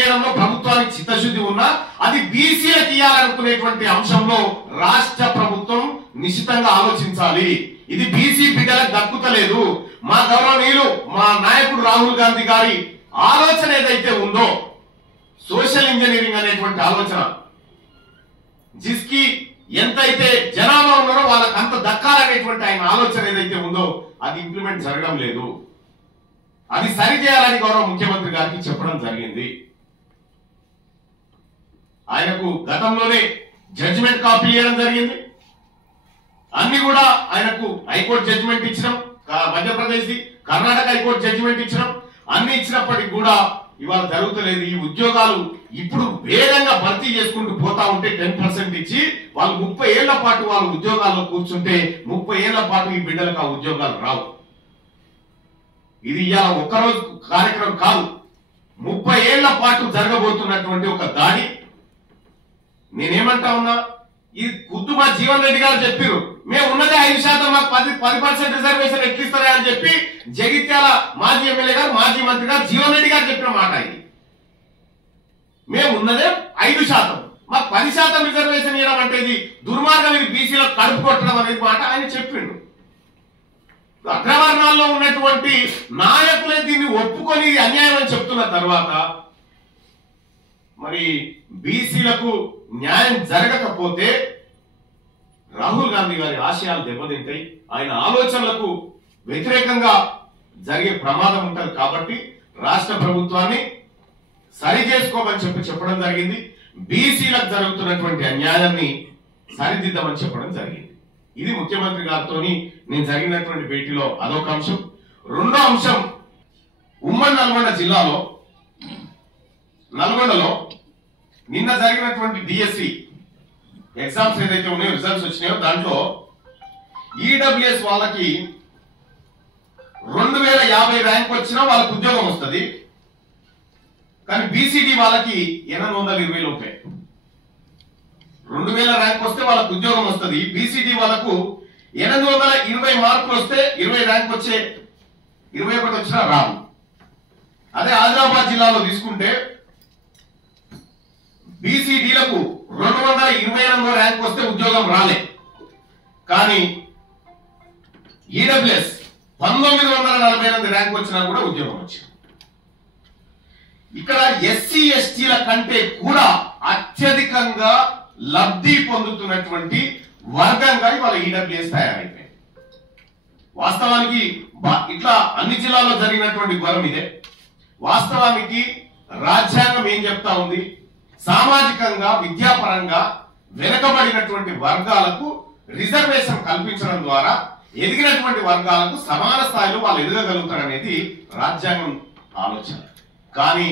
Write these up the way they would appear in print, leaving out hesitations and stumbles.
చేయడంలో ప్రభుత్వానికి చిత్తశుద్ధి ఉన్నా అది బీసీలకు ఇవ్వాలనుకునేటువంటి అంశంలో రాష్ట్ర ప్రభుత్వం నిశ్చితంగా ఆలోచించాలి. ఇది బీసీ బిడ్డలకు దక్కుతలేదు. మా గౌరవనీయులు మా నాయకుడు రాహుల్ గాంధీ గారి ఆలోచన ఏదైతే ఉందో సోషల్ ఇంజనీరింగ్ అనేటువంటి ఆలోచన, జిస్కి ఎంతైతే జనాభా ఉన్నారో వాళ్ళకి అంత దక్కాలనేటువంటి ఆయన ఆలోచన ఏదైతే ఉందో అది ఇంప్లిమెంట్ జరగడం లేదు. అది సరిచేయాలని గౌరవ ముఖ్యమంత్రి గారికి చెప్పడం జరిగింది. ఆయనకు గతంలోనే జడ్జిమెంట్ కాపీ ఇవ్వడం జరిగింది. అన్ని కూడా ఆయనకు హైకోర్టు జడ్జిమెంట్ ఇచ్చినాం, Madhya Pradesh the Karnataka high court judgement ఇచ్చినాం. అన్ని ఇచ్చినప్పటికీ కూడా ఇవాళ జరుగుతలేదు. ఈ ఉద్యోగాలు ఇప్పుడు వేగంగా భర్తీ చేసుకుంటూ పోతా ఉంటే 10% ఇచ్చి వాళ్ళు 30 ఏళ్ల పాటు వాళ్ళు ఉద్యోగాల్లో కూర్చుంటే 30 ఏళ్ల పాటు ఈ బిడ్డలకు ఆ ఉద్యోగాలు రావు. ఇది ఇవాళ ఒక్కరోజు కార్యక్రమం కాదు, 30 ఏళ్ల పాటు జరగబోతున్నటువంటి ఒక దాడి. నేనేమంటా ఉన్నా, ఇది ఖుద్దు మా జీవన్ రెడ్డి గారు చెప్పారు, మేము ఉన్నదే 5%, మాకు 10% రిజర్వేషన్ ఎట్లిస్తారా అని చెప్పి జగిత్యాల మాజీ ఎమ్మెల్యే గారు మాజీ మంత్రి గారు జీవన్ రెడ్డి గారు చెప్పిన మాట ఇది. మేము ఉన్నదే 5%, మాకు 10% రిజర్వేషన్ ఇవ్వడం అంటే ఇది దుర్మార్గం, ఇది బీసీలో కడుపు కొట్టడం అనేది మాట ఆయన చెప్పిండు. అగ్రవర్ణాల్లో ఉన్నటువంటి నాయకులే దీన్ని ఒప్పుకొని ఇది అన్యాయం అని చెప్తున్న తర్వాత మరి బీసీలకు న్యాయం జరగకపోతే రాహుల్ గాంధీ గారి ఆశయాలు దెబ్బతింటాయి, ఆయన ఆలోచనలకు వ్యతిరేకంగా జరిగే ప్రమాదం ఉంటుంది. కాబట్టి రాష్ట్ర ప్రభుత్వాన్ని సరి చేసుకోమని చెప్పడం జరిగింది. బీసీలకు జరుగుతున్నటువంటి అన్యాయాన్ని సరిదిద్దామని చెప్పడం జరిగింది. ఇది ముఖ్యమంత్రి గారితో నేను జరిగినటువంటి భేటీలో అదొక అంశం. రెండో అంశం, ఉమ్మడి నల్గొండ జిల్లాలో నల్గొండలో నిన్న జరిగినటువంటి డిఎస్సి ఎగ్జామ్స్ ఏదైతే ఉన్నాయో రిజల్ట్స్ వచ్చినాయో దాంట్లో ఈడబ్ల్యూఎస్ వాళ్ళకి 2050 ర్యాంక్ వచ్చినా వాళ్ళకి ఉద్యోగం వస్తుంది. కానీ బీసీడీ వాళ్ళకి 820 లోపే. 2000 ర్యాంక్ వస్తే వాళ్ళకు ఉద్యోగం వస్తుంది. బీసీడీ వాళ్ళకు 820 మార్కులు వస్తే 20 ర్యాంక్ వచ్చే 21 వచ్చినా రాదు. అదే ఆదిలాబాద్ జిల్లాలో తీసుకుంటే బీసీడీలకు 228 ర్యాంక్ వస్తే ఉద్యోగం రాలే. కానీ ఈడబ్ల్యూఎస్ 1948 ర్యాంక్ వచ్చినా కూడా ఉద్యోగం వచ్చింది. ఇక్కడ ఎస్సీ ఎస్టీల కంటే కూడా అత్యధికంగా లబ్ధి పొందుతున్నటువంటి వర్గంగా ఇవాళ ఈడబ్ల్యూఎస్ తయారైపోయింది. వాస్తవానికి ఇట్లా అన్ని జిల్లాల్లో జరిగినటువంటి ఘోరం ఇదే. వాస్తవానికి రాజ్యాంగం ఏం చెప్తా ఉంది, సామాజికంగా విద్యాపరంగా వెనుకబడినటువంటి వర్గాలకు రిజర్వేషన్ కల్పించడం ద్వారా ఎదిగినటువంటి వర్గాలకు సమాన స్థాయిలో వాళ్ళు ఎదగగలుగుతారనేది రాజ్యాంగం ఆలోచన. కానీ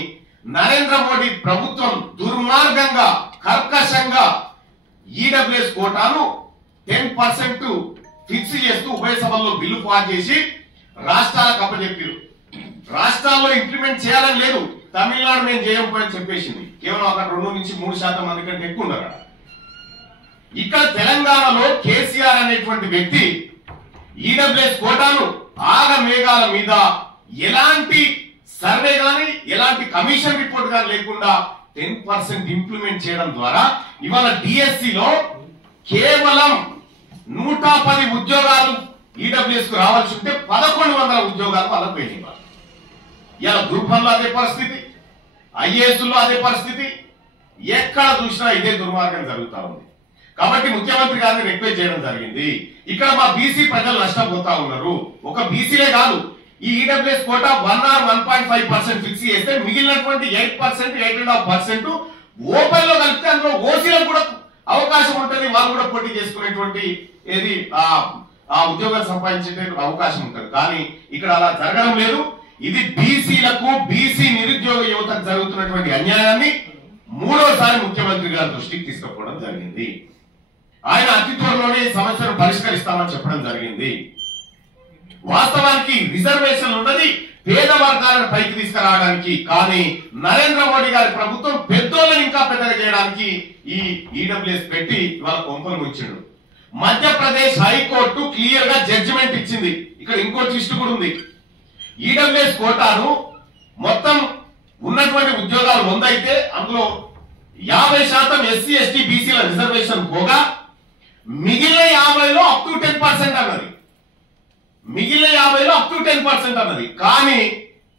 నరేంద్ర మోడీ ప్రభుత్వం దుర్మార్గంగా కర్కశంగా ఈడబ్ల్యూఎస్ కోటాను 10% ఫిక్స్ చేస్తూ ఉభయ సభల్లో బిల్లు పాస్ చేసి రాష్ట్రాలకు అప్పచెప్పారు. రాష్ట్రాల్లో ఇంప్లిమెంట్ చేయాలని లేదు, తమిళనాడు మేము చేయకపోయని చెప్పేసింది. కేవలం అక్కడ 2 నుంచి 3% మంది కంటే ఎక్కువ ఉన్నారు. ఇక్కడ తెలంగాణలో కేసీఆర్ అనేటువంటి వ్యక్తి ఈడబ్ల్యూఎస్ కోటాను ఆగ మేఘాల మీద ఎలాంటి సర్వే గాని ఎలాంటి కమిషన్ రిపోర్ట్ గాని లేకుండా 10% ఇంప్లిమెంట్ చేయడం ద్వారా ఇవాళ డిఎస్సిలో కేవలం 110 ఉద్యోగాలు ఈడబ్ల్యూఎస్ కు రావాల్సి ఉంటే 1100 ఉద్యోగాలు వాళ్ళకు పోయినాయి. ఇలా గ్రూప్ 1లో అదే పరిస్థితి, ఐఏఎస్ లో అదే పరిస్థితి, ఎక్కడ చూసినా ఇదే దుర్మార్గం జరుగుతా ఉంది. కాబట్టి ముఖ్యమంత్రి గారిని రిక్వెస్ట్ చేయడం జరిగింది. ఇక్కడ మా బీసీ ప్రజలు నష్టపోతా ఉన్నారు. ఒక బీసీలే కాదు, ఈ ఈడబ్ల్యూఎస్ కోటా 1 or 1.5% ఫిక్స్ చేస్తే మిగిలినటువంటి 8%, 8.5% ఓపెన్ లో కలిపితే అందులో ఓసీలకు కూడా అవకాశం ఉంటుంది. వాళ్ళు కూడా పోటీ చేసుకునేటువంటి ఏది ఆ ఉద్యోగాలు సంపాదించే అవకాశం ఉంటుంది. కానీ ఇక్కడ అలా జరగడం లేదు. ఇది బీసీలకు, బీసీ నిరుద్యోగ యువతకు జరుగుతున్నటువంటి అన్యాయాన్ని మూడోసారి ముఖ్యమంత్రి గారి దృష్టికి తీసుకుపోవడం జరిగింది. ఆయన అతి త్వరలోనే ఈ సమస్యను పరిష్కరిస్తామని చెప్పడం జరిగింది. వాస్తవానికి రిజర్వేషన్ ఉన్నది పేద వర్గాలను పైకి తీసుకురావడానికి. కానీ నరేంద్ర మోడీ గారి ప్రభుత్వం పెద్దోళ్ళని ఇంకా పెద్దగా చేయడానికి ఈ ఈడబ్ల్యూఎస్ పెట్టి ఇవాళ కొంపలు ముంచాడు. మధ్యప్రదేశ్ హైకోర్టు క్లియర్ గా జడ్జిమెంట్ ఇచ్చింది. ఇక్కడ ఇంకో ట్విస్ట్ కూడా ఉంది. ఈడబ్ల్యూఎస్ కోటాను మొత్తం ఉన్నటువంటి ఉద్యోగాలు 100 అయితే అందులో 50% ఎస్సీ ఎస్టీ బీసీల రిజర్వేషన్ పోగా మిగిలిన 50లో అప్ టు 10% అన్నది. మిగిలిన 50లో అప్ టు 10% అన్నది. కానీ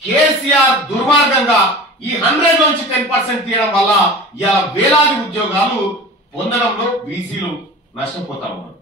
కేసీఆర్ దుర్మార్గంగా ఈ 100 నుంచి 10% తీయడం వల్ల ఇలా వేలాది ఉద్యోగాలు పొందడంలో బీసీలు నష్టపోతా ఉన్నారు.